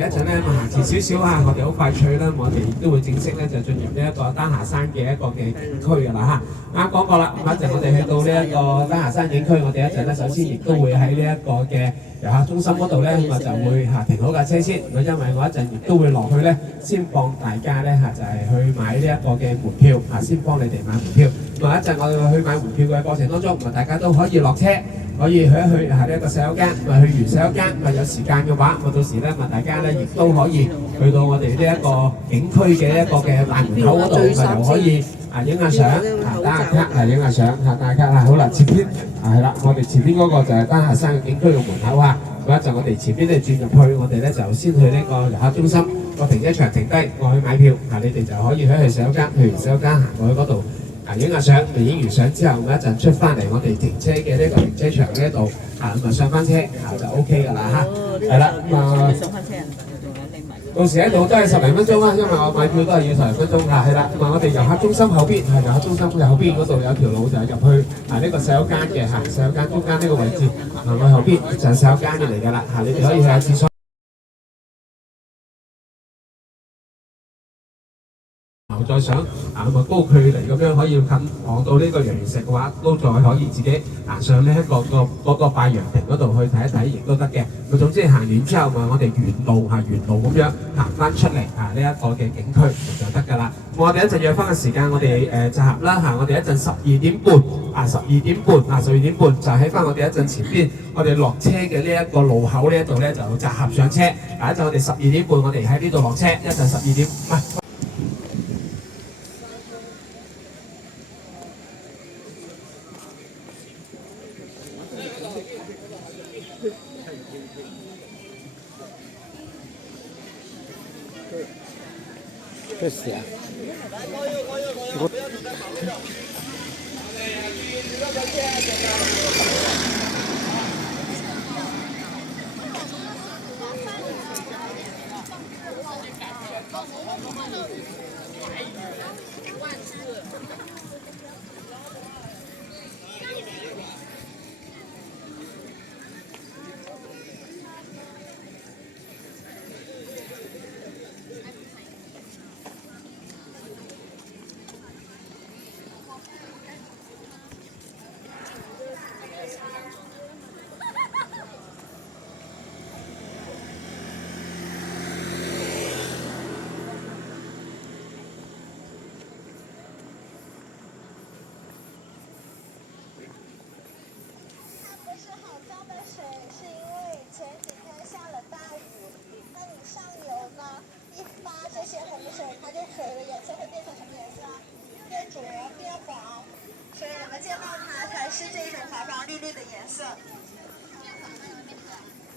哋一陣咧行前少少啊，我哋好快脆啦，我哋亦都會正式咧就進入呢一個丹霞山嘅一個嘅景區㗎啦嚇。啱講過啦，咁一陣我哋去到呢一個丹霞山景區，我哋一陣咧首先亦都會喺呢一個嘅遊客中心嗰度咧，我就會停好架車先，因為我一陣亦都會落去咧，先幫大家咧就係去買呢一個嘅門票先幫你哋買門票。咁一陣我哋去買門票嘅過程當中，大家都可以落車。可以去一去呢一個洗手間，去完洗手間，有時間嘅話，到時咧大家咧亦都可以去到我哋呢一個景區嘅一個嘅大門口嗰度，又可以影下相，打下卡，影下相，打下卡啦。好啦，前邊係啦，我哋前邊嗰個就係丹霞山嘅景區嘅門口啊。咁一陣我哋前邊咧轉入去，我哋咧就先去呢個遊客中心個停車場停低，我去買票。你哋就可以去洗手間，去完洗手間行過去嗰度。影下相，影完相之後，咁一陣出翻嚟，我哋停車嘅呢個停車場呢度，咁啊上翻車，就 OK 㗎啦嚇。係啦，咁啊，到時喺度都係10零分鐘啦，因為我買票都係要10零分鐘㗎。係啦，咁啊我哋遊客中心後邊，遊客中心後邊嗰度有條路就係入去呢個洗手間嘅嚇，洗手間中間呢個位置，行去後邊就係洗手間嘅嚟㗎啦嚇，你哋可以去下廁所。再想高距離咁樣可以近望到呢個羊城嘅話，都再可以自己行上呢一個嗰個拜羊亭嗰度去睇一睇，亦都得嘅。咁總之行完之後，我哋沿路咁樣行翻出嚟呢一個嘅景區就得㗎啦。我哋一陣約翻個時間，我哋集合啦我哋一陣12點半就喺翻我哋一陣前邊，我哋落車嘅呢一個路口呢一度咧就集合上車。一陣我哋12點半我哋喺呢度落車，一陣12點唔係。这是啊。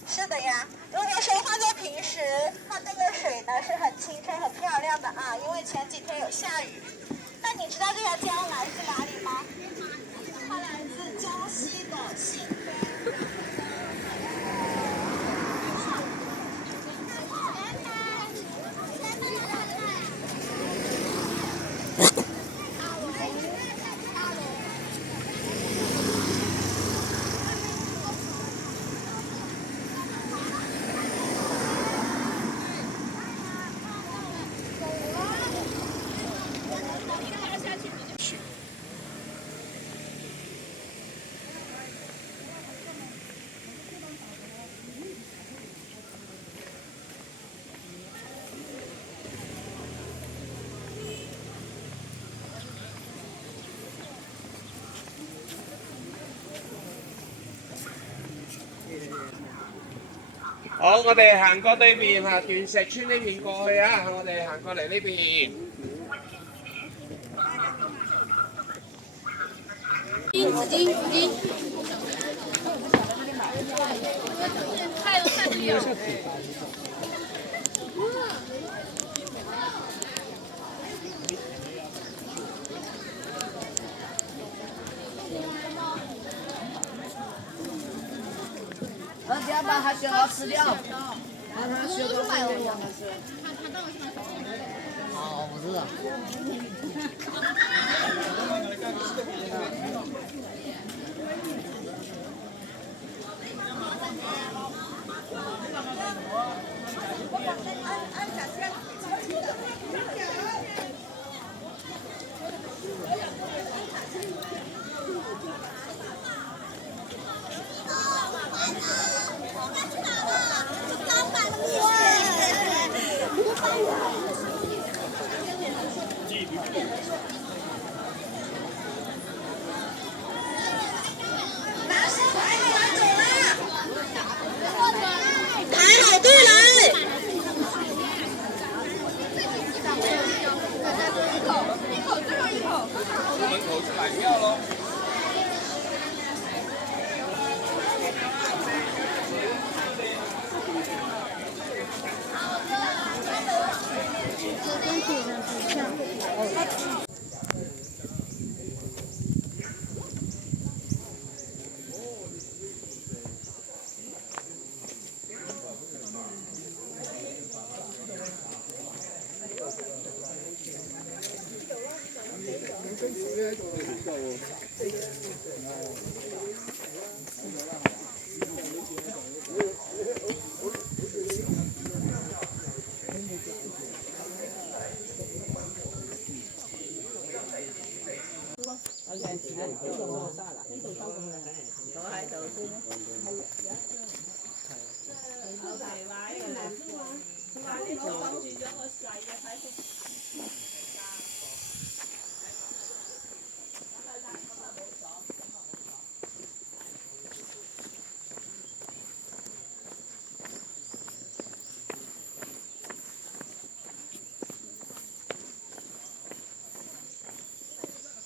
是的呀，如果说放在平时，它那个水呢是很清澈、很漂亮的啊，因为前几天有下雨。那你知道这条江来自哪里吗？它来自江西的信丰。好，我哋行過對面斷石村呢邊過去啊！我哋行過嚟呢邊。紫金。这样把它选好吃掉，把它选好卖给我们吃。好热。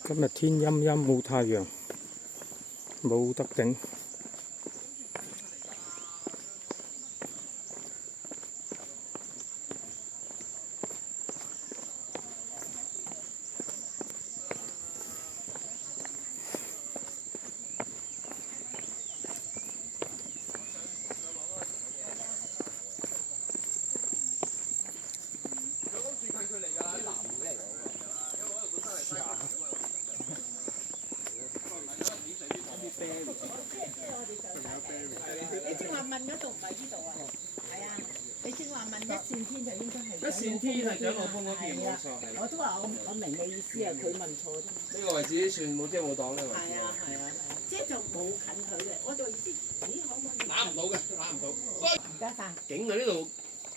今日天陰陰冇太陽，冇得頂。你正話問嗰度唔係呢度啊？係啊，你正話問一線天就應該係。一線天係長樂峰嗰邊，冇錯係。我都話我明你意思啊，佢問錯啫。呢個位置算冇遮冇擋呢個位置。係啊係啊，即係就冇近佢嘅。我就意思，咦可唔可以？攬唔到嘅，攬唔到。唔該晒。景啊呢度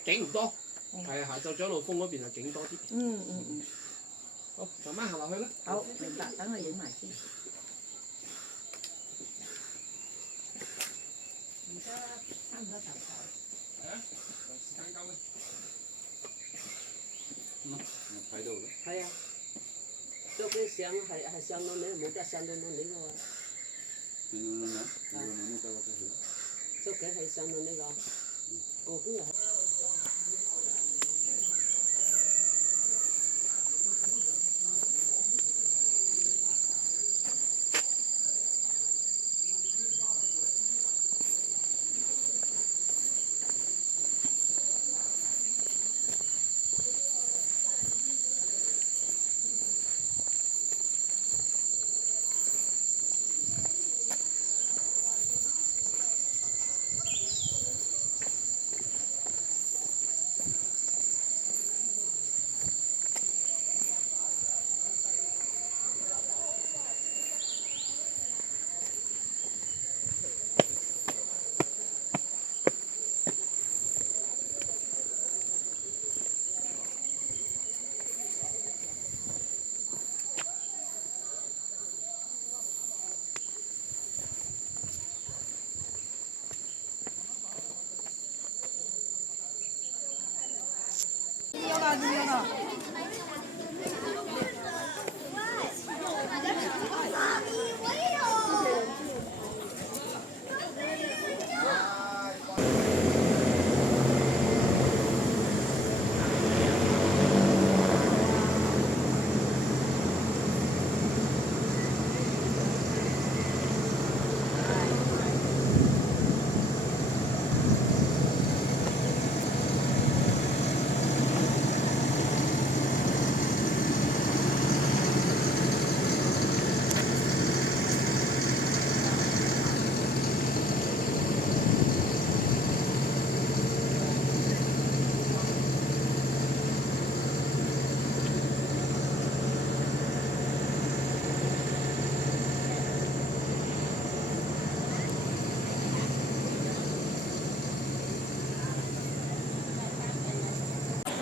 景唔多，係啊，下晝長樂峰嗰邊係景多啲。嗯。好，慢慢行落去啦。好，明白，等我影埋先。而家差唔多就夠。係啊，時間夠嘅。睇到嘅。係啊，做佢上係上到你冇得上到你嘅喎。做佢係上到呢個，我今日。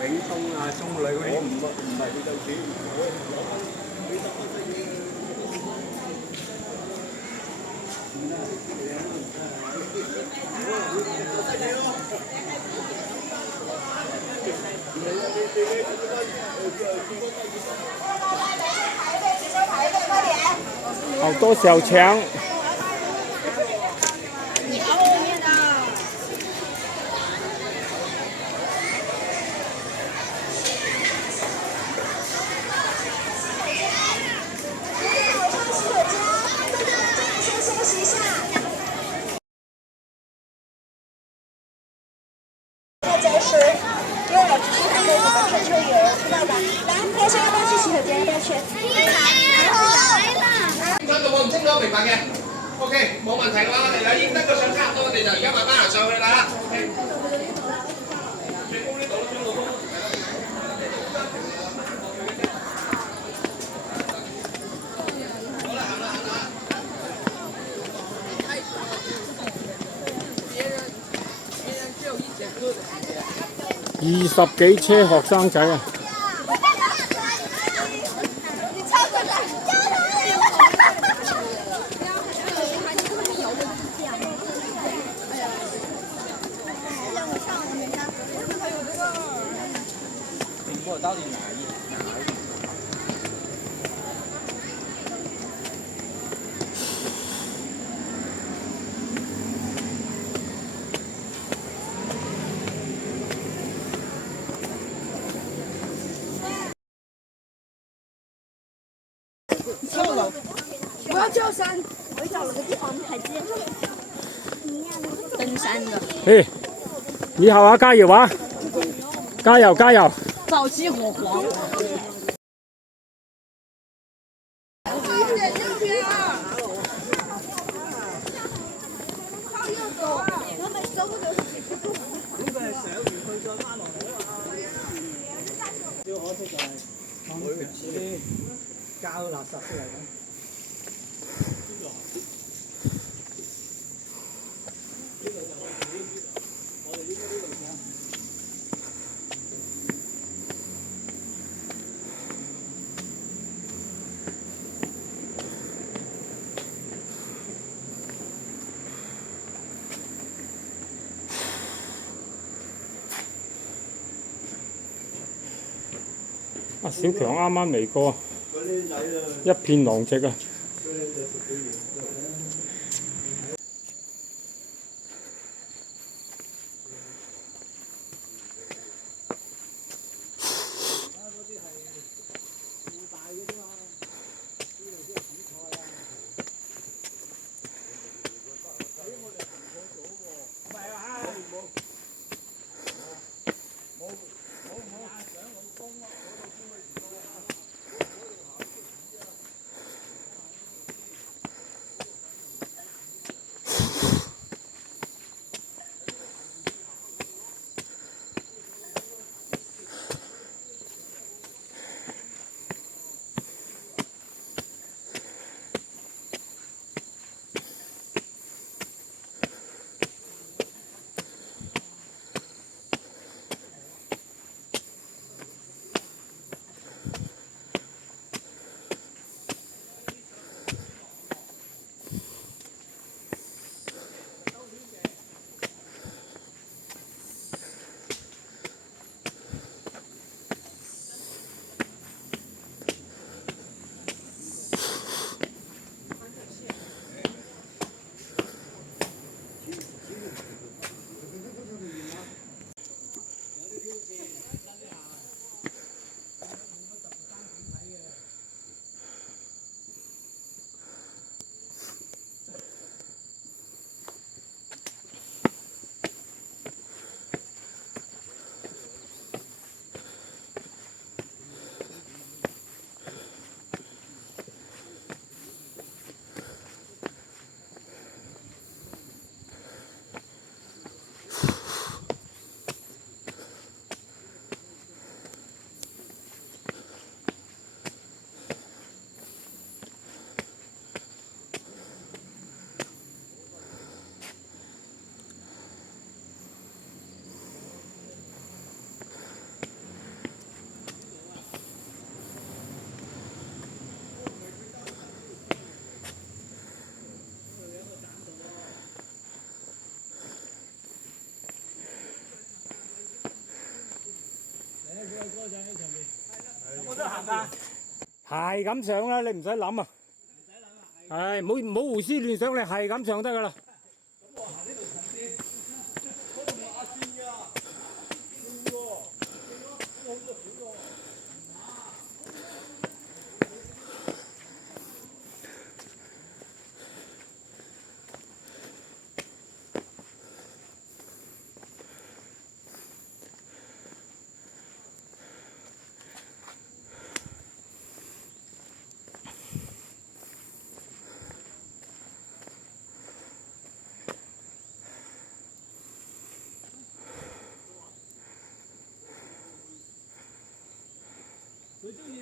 永東啊，中女嗰啲唔係佢就主。好多小強。结束。因为我只是看过你们春秋有人知道吧？来，大家要不要去洗手间？要不要去？聽到我唔清楚，明白嘅。OK， 冇問題嘅話，我哋有應得個相差唔多，我哋就而家慢慢行上去啦。20幾車學生仔啊！我要跳伞，我找了个地方台阶。登山的。嘿，以後啊，加油啊！加油加油！早期火黄。阿小強啱啱嚟過，一片狼藉啊！係咁上啦，你唔使諗啊！係唔好胡思亂想，你係咁上得噶啦。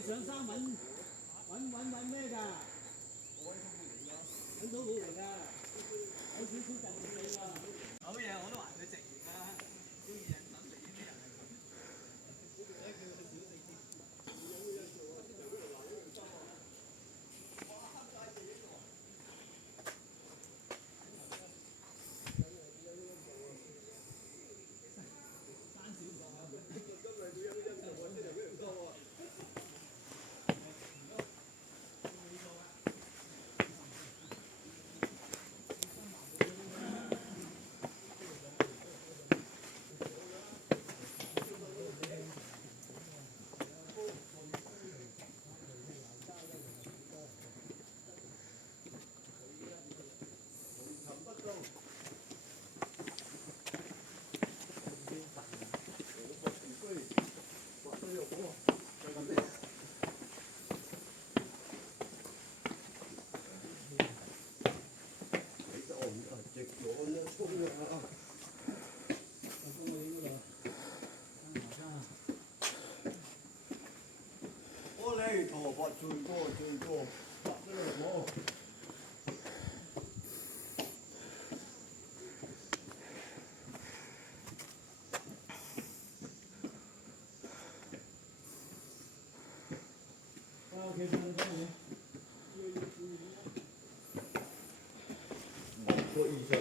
上山揾咩㗎？揾到冇嚟㗎，有少少近住你㗎。好嘢，我都話佢食完啦，中意人等食呢啲人係咁。阿彌陀佛，最多最多，白咗嚟我。翻屋企瞓多嘢。冇錯，醫生。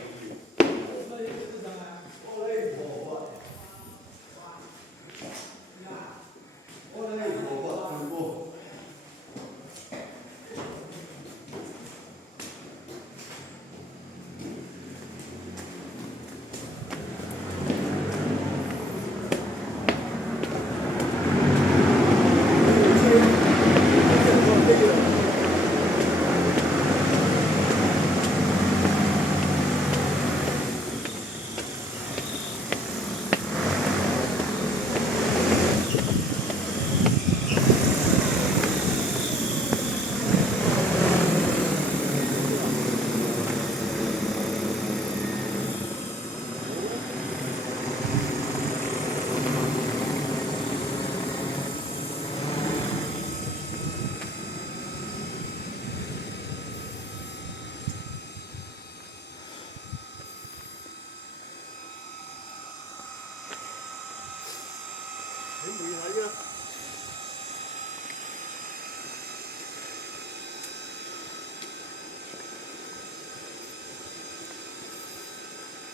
你未睇啊？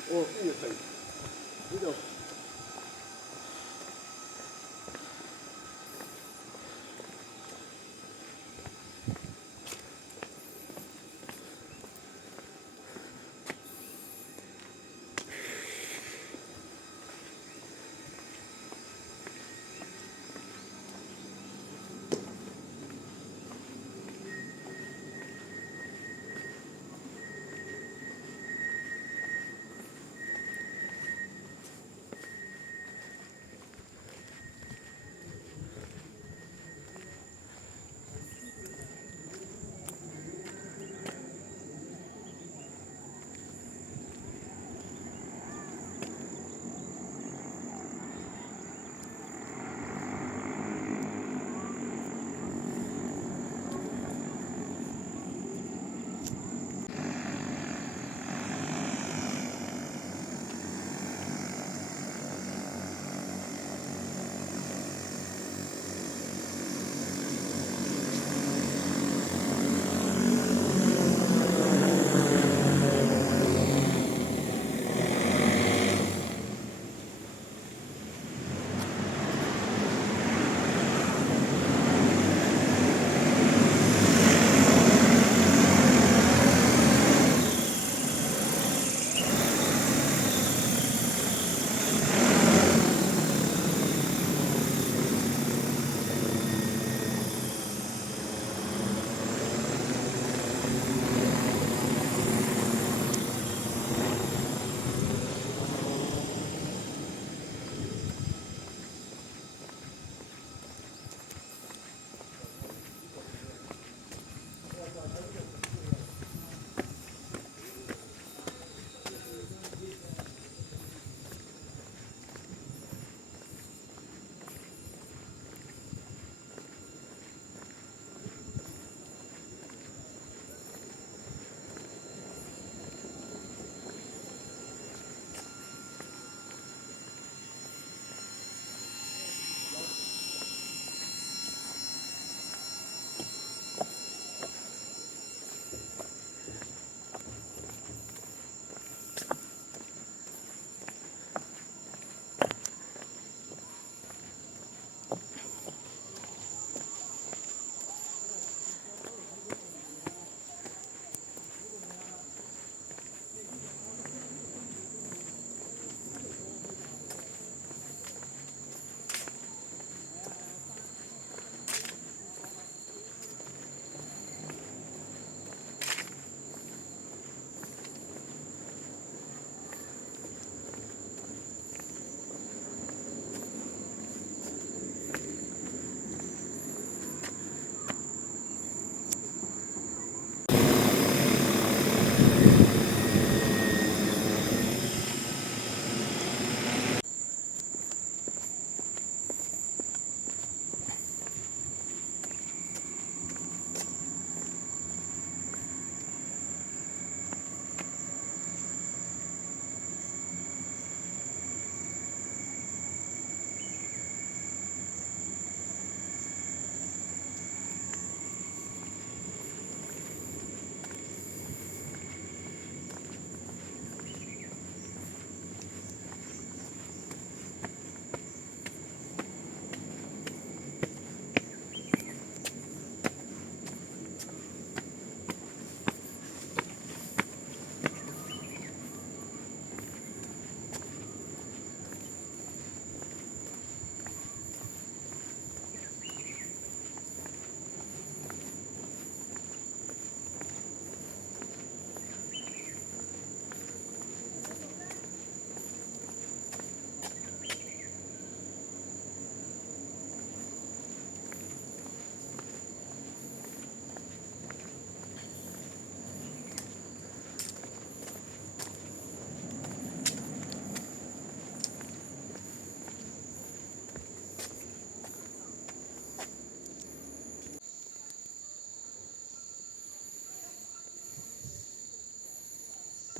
哦，邊度睇？呢度。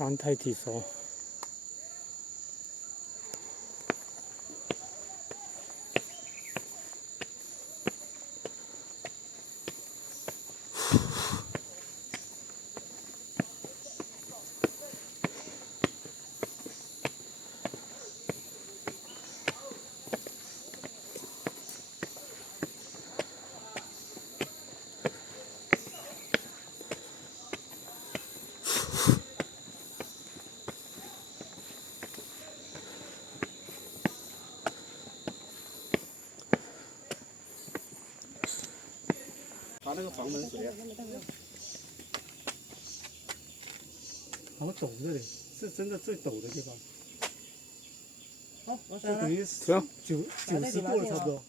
簡體廁所。他那个房门水啊，好陡这里，是真的最陡的地方。好，就等于行90度了，差不多。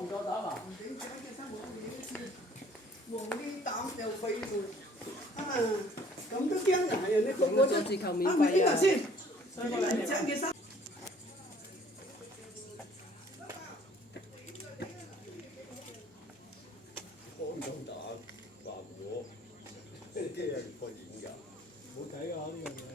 唔夠膽啊！唔頂住一隻生活都幾多次。又飛喎。啊，咁都驚啊！人哋個個都自求免啊，咪費啊！呢個先，上過嚟着嘅衫。講到打白果，即係人個演㗎，冇睇啊呢樣嘢。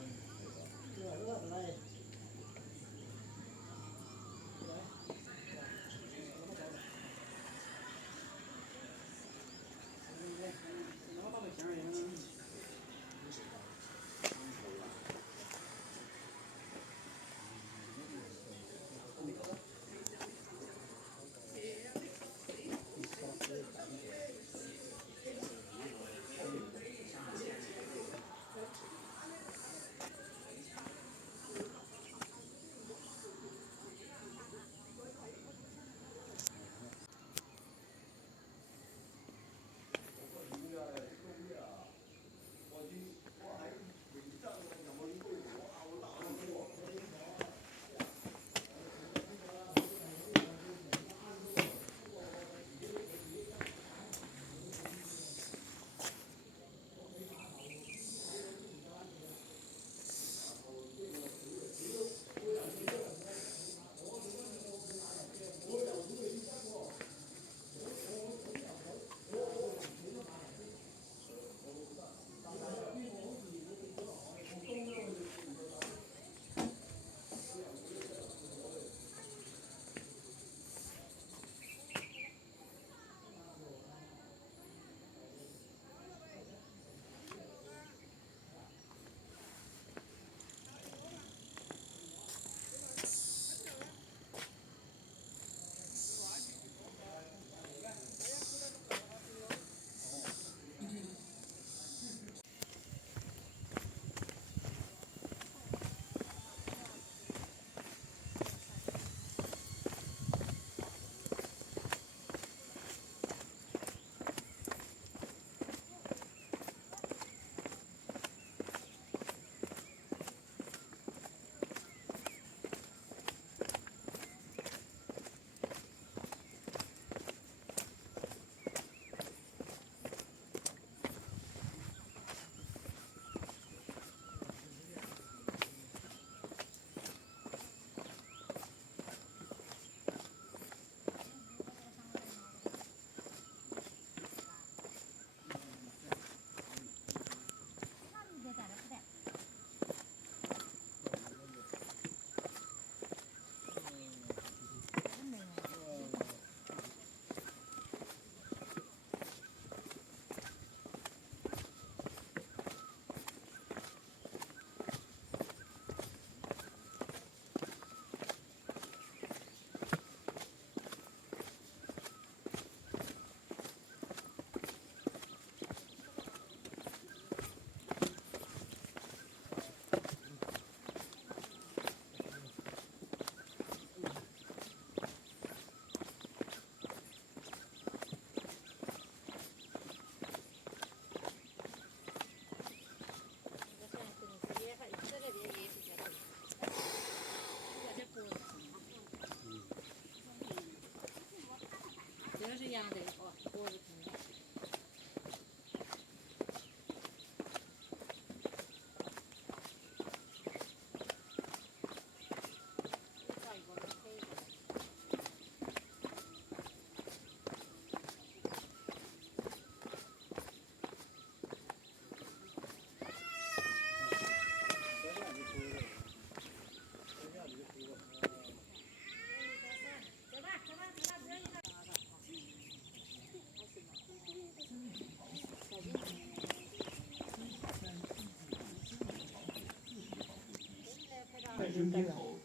在蒸边后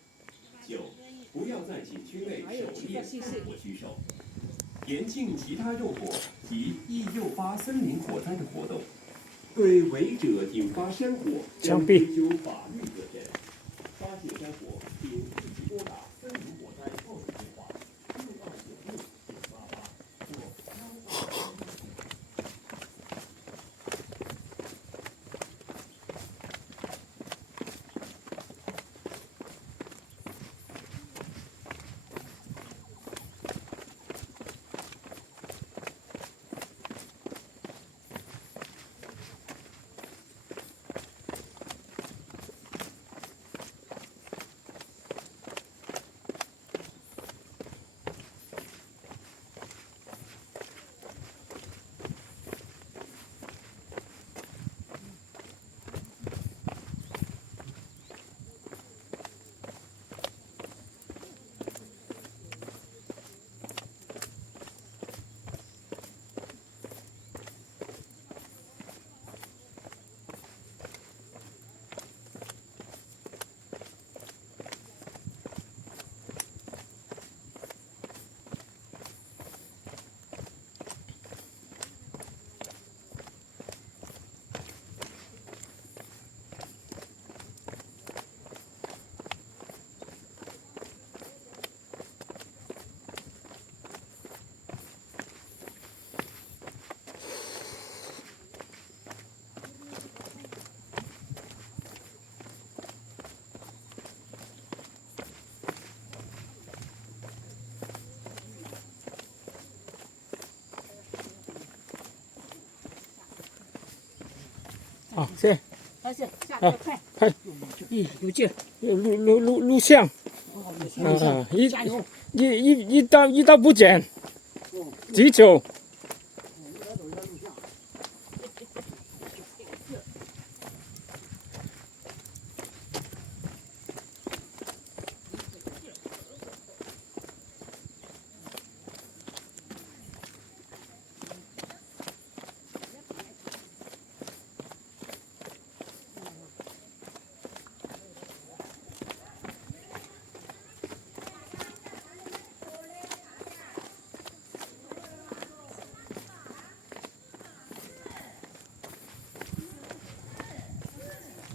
，9. 不要在景区内狩猎或驱兽。严禁其他诱惑及易诱发森林火灾的活动。对违者引发山火，将追究法律责任。发现山火并立即拨打森林火灾报警电话6296-988或。好，谢谢。而且下来快，快，有劲，录像。加油！一刀不剪，急救。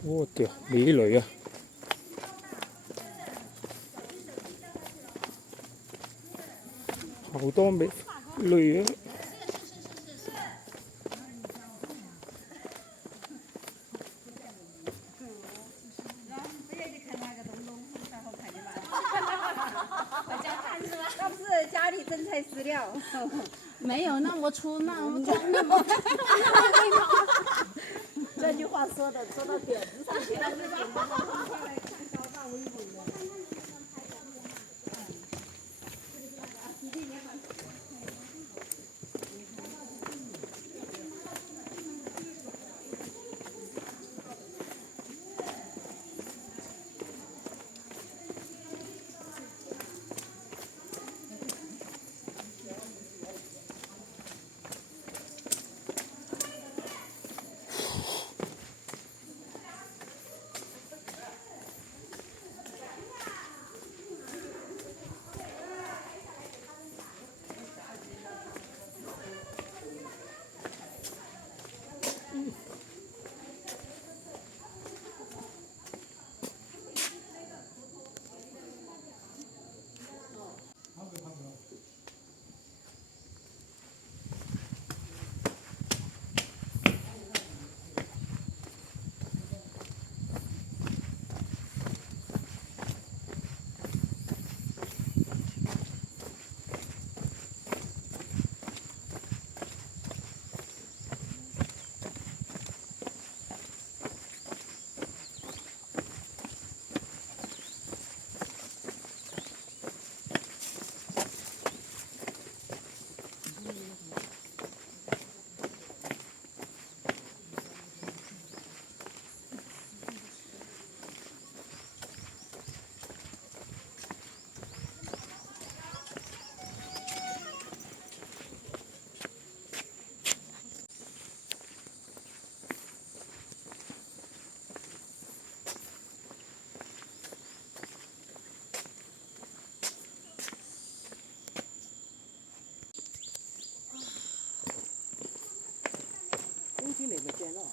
我屌，美女啊！好多美女啊！那不是家里真材实料，没有那么粗，那么这句话说到点子上去了，是吧？看高大威猛的。冬天嚟咪正咯。